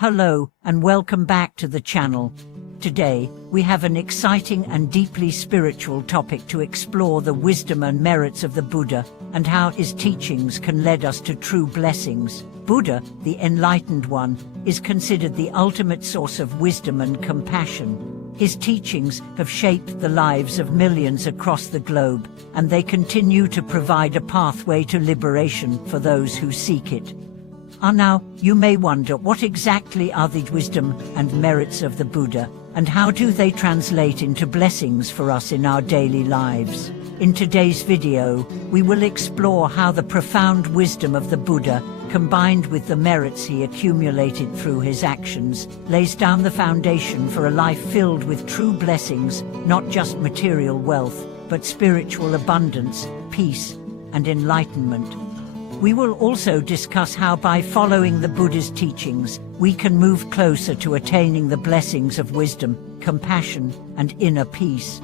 Hello, and welcome back to the channel. Today, we have an exciting and deeply spiritual topic to explore: the wisdom and merits of the Buddha, and how his teachings can lead us to true blessings. Buddha, the Enlightened One, is considered the ultimate source of wisdom and compassion. His teachings have shaped the lives of millions across the globe, and they continue to provide a pathway to liberation for those who seek it. Now, you may wonder, what exactly are the wisdom and merits of the Buddha, and how do they translate into blessings for us in our daily lives? In today's video, we will explore how the profound wisdom of the Buddha, combined with the merits he accumulated through his actions, lays down the foundation for a life filled with true blessings, not just material wealth, but spiritual abundance, peace, and enlightenment. We will also discuss how, by following the Buddha's teachings, we can move closer to attaining the blessings of wisdom, compassion, and inner peace.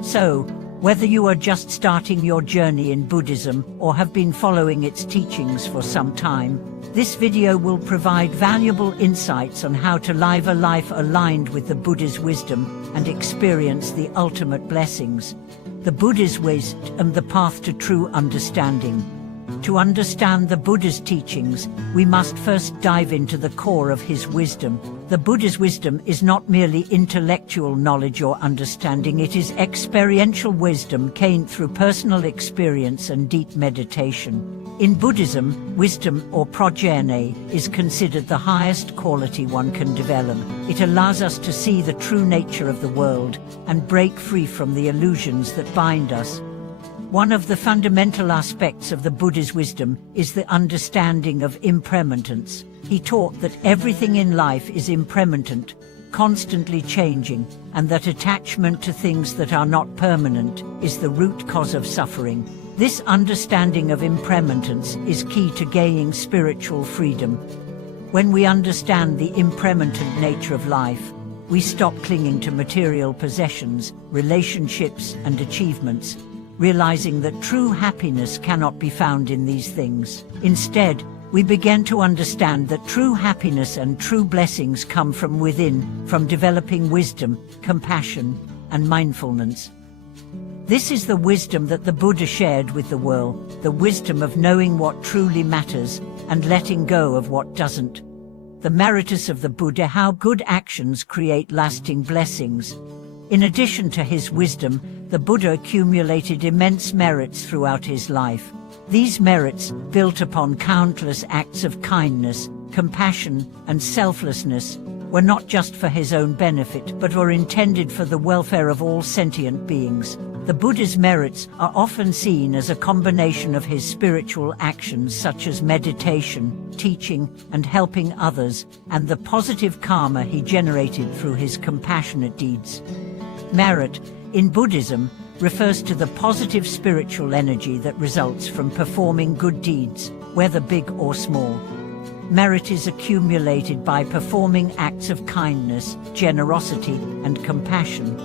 So, whether you are just starting your journey in Buddhism or have been following its teachings for some time, this video will provide valuable insights on how to live a life aligned with the Buddha's wisdom and experience the ultimate blessings. The Buddha's wisdom, the path to true understanding. To understand the Buddha's teachings, we must first dive into the core of his wisdom. The Buddha's wisdom is not merely intellectual knowledge or understanding, it is experiential wisdom gained through personal experience and deep meditation. In Buddhism, wisdom, or prajna, is considered the highest quality one can develop. It allows us to see the true nature of the world and break free from the illusions that bind us. One of the fundamental aspects of the Buddha's wisdom is the understanding of impermanence. He taught that everything in life is impermanent, constantly changing, and that attachment to things that are not permanent is the root cause of suffering. This understanding of impermanence is key to gaining spiritual freedom. When we understand the impermanent nature of life, we stop clinging to material possessions, relationships, and achievements, realizing that true happiness cannot be found in these things. Instead, we begin to understand that true happiness and true blessings come from within, from developing wisdom, compassion, and mindfulness. This is the wisdom that the Buddha shared with the world, the wisdom of knowing what truly matters and letting go of what doesn't. The merits of the Buddha: how good actions create lasting blessings. In addition to his wisdom, the Buddha accumulated immense merits throughout his life. These merits, built upon countless acts of kindness, compassion, and selflessness, were not just for his own benefit but were intended for the welfare of all sentient beings. The Buddha's merits are often seen as a combination of his spiritual actions such as meditation, teaching, and helping others, and the positive karma he generated through his compassionate deeds. Merit, in Buddhism, refers to the positive spiritual energy that results from performing good deeds, whether big or small. Merit is accumulated by performing acts of kindness, generosity, and compassion.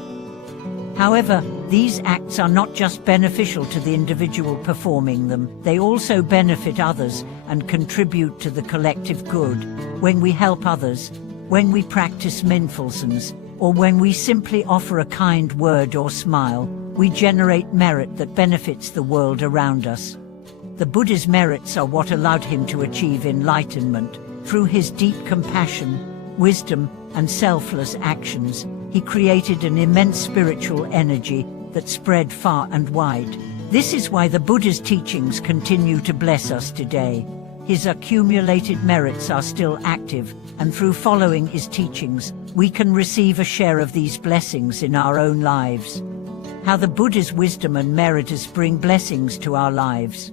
However, these acts are not just beneficial to the individual performing them, they also benefit others and contribute to the collective good. When we help others, when we practice mindfulness, or when we simply offer a kind word or smile, we generate merit that benefits the world around us. The Buddha's merits are what allowed him to achieve enlightenment. Through his deep compassion, wisdom, and selfless actions, he created an immense spiritual energy that spread far and wide. This is why the Buddha's teachings continue to bless us today. His accumulated merits are still active, and through following his teachings, we can receive a share of these blessings in our own lives. How the Buddha's wisdom and merits bring blessings to our lives.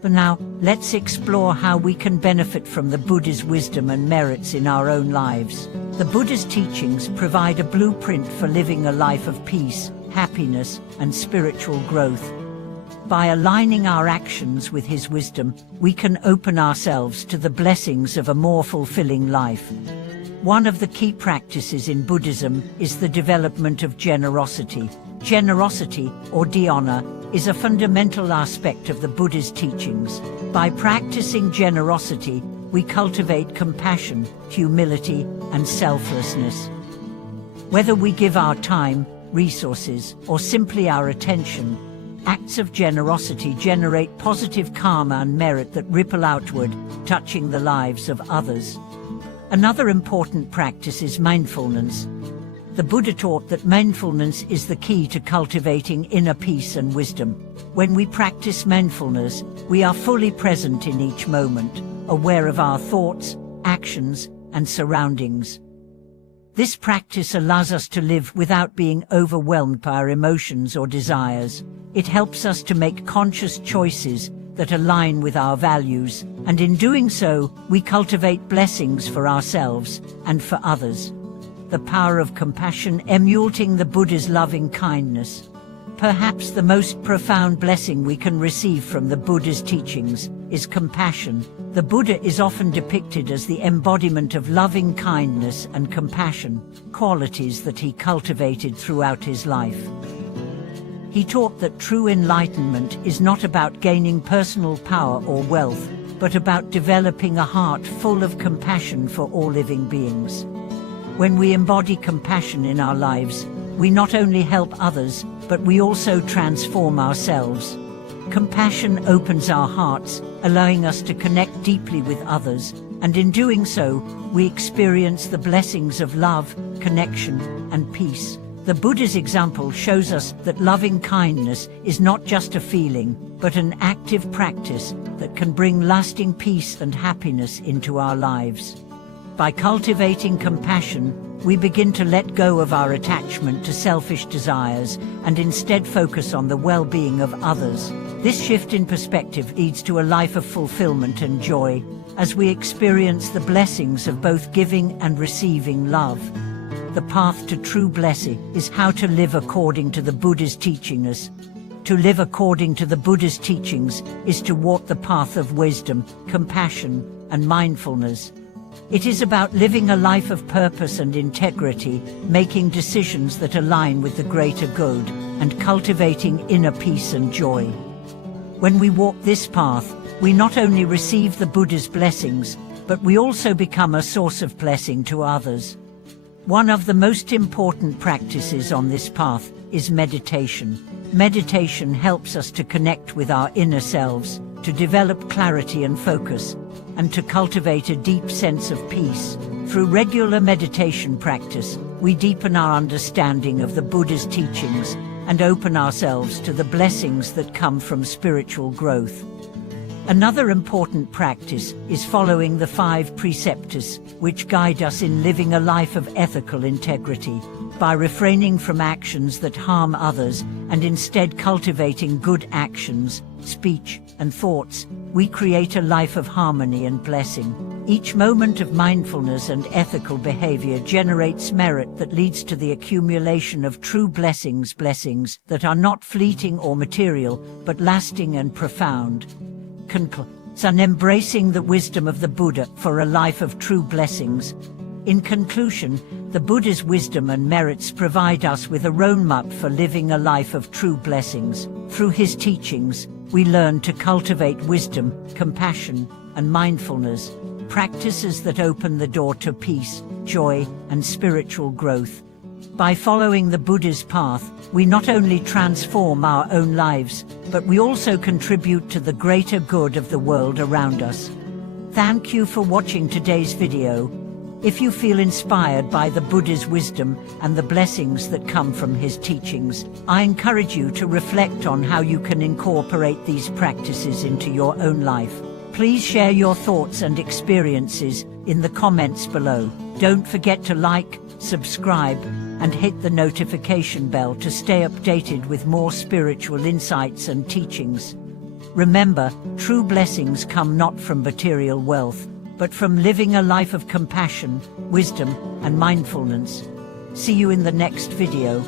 But now, let's explore how we can benefit from the Buddha's wisdom and merits in our own lives. The Buddha's teachings provide a blueprint for living a life of peace, happiness, and spiritual growth. By aligning our actions with his wisdom, we can open ourselves to the blessings of a more fulfilling life. One of the key practices in Buddhism is the development of generosity. Generosity, or dhyana, is a fundamental aspect of the Buddha's teachings. By practicing generosity, we cultivate compassion, humility, and selflessness. Whether we give our time, resources, or simply our attention, acts of generosity generate positive karma and merit that ripple outward, touching the lives of others. Another important practice is mindfulness. The Buddha taught that mindfulness is the key to cultivating inner peace and wisdom. When we practice mindfulness, we are fully present in each moment, aware of our thoughts, actions, and surroundings. This practice allows us to live without being overwhelmed by our emotions or desires. It helps us to make conscious choices that align with our values, and in doing so, we cultivate blessings for ourselves and for others. The power of compassion emulating the Buddha's loving kindness. Perhaps the most profound blessing we can receive from the Buddha's teachings is compassion. The Buddha is often depicted as the embodiment of loving kindness and compassion, qualities that he cultivated throughout his life. He taught that true enlightenment is not about gaining personal power or wealth, but about developing a heart full of compassion for all living beings. When we embody compassion in our lives, we not only help others, but we also transform ourselves. Compassion opens our hearts, allowing us to connect deeply with others, and in doing so, we experience the blessings of love, connection, and peace. The Buddha's example shows us that loving kindness is not just a feeling, but an active practice that can bring lasting peace and happiness into our lives. By cultivating compassion, we begin to let go of our attachment to selfish desires and instead focus on the well-being of others. This shift in perspective leads to a life of fulfillment and joy, as we experience the blessings of both giving and receiving love. The path to true blessing is how to live according to the Buddha's teachings. To live according to the Buddha's teachings is to walk the path of wisdom, compassion, and mindfulness. It is about living a life of purpose and integrity, making decisions that align with the greater good, and cultivating inner peace and joy. When we walk this path, we not only receive the Buddha's blessings, but we also become a source of blessing to others. One of the most important practices on this path is meditation. Meditation helps us to connect with our inner selves, to develop clarity and focus, and to cultivate a deep sense of peace. Through regular meditation practice, we deepen our understanding of the Buddha's teachings and open ourselves to the blessings that come from spiritual growth. Another important practice is following the 5 precepts, which guide us in living a life of ethical integrity. By refraining from actions that harm others and instead cultivating good actions, speech, and thoughts, we create a life of harmony and blessing. Each moment of mindfulness and ethical behavior generates merit that leads to the accumulation of true blessings that are not fleeting or material, but lasting and profound. And embracing the wisdom of the Buddha for a life of true blessings. In conclusion, the Buddha's wisdom and merits provide us with a roadmap for living a life of true blessings. Through his teachings, we learn to cultivate wisdom, compassion, and mindfulness, practices that open the door to peace, joy, and spiritual growth. By following the Buddha's path, we not only transform our own lives, but we also contribute to the greater good of the world around us. Thank you for watching today's video. If you feel inspired by the Buddha's wisdom and the blessings that come from his teachings, I encourage you to reflect on how you can incorporate these practices into your own life. Please share your thoughts and experiences in the comments below. Don't forget to like, subscribe, and hit the notification bell to stay updated with more spiritual insights and teachings. Remember, true blessings come not from material wealth, but from living a life of compassion, wisdom, and mindfulness. See you in the next video.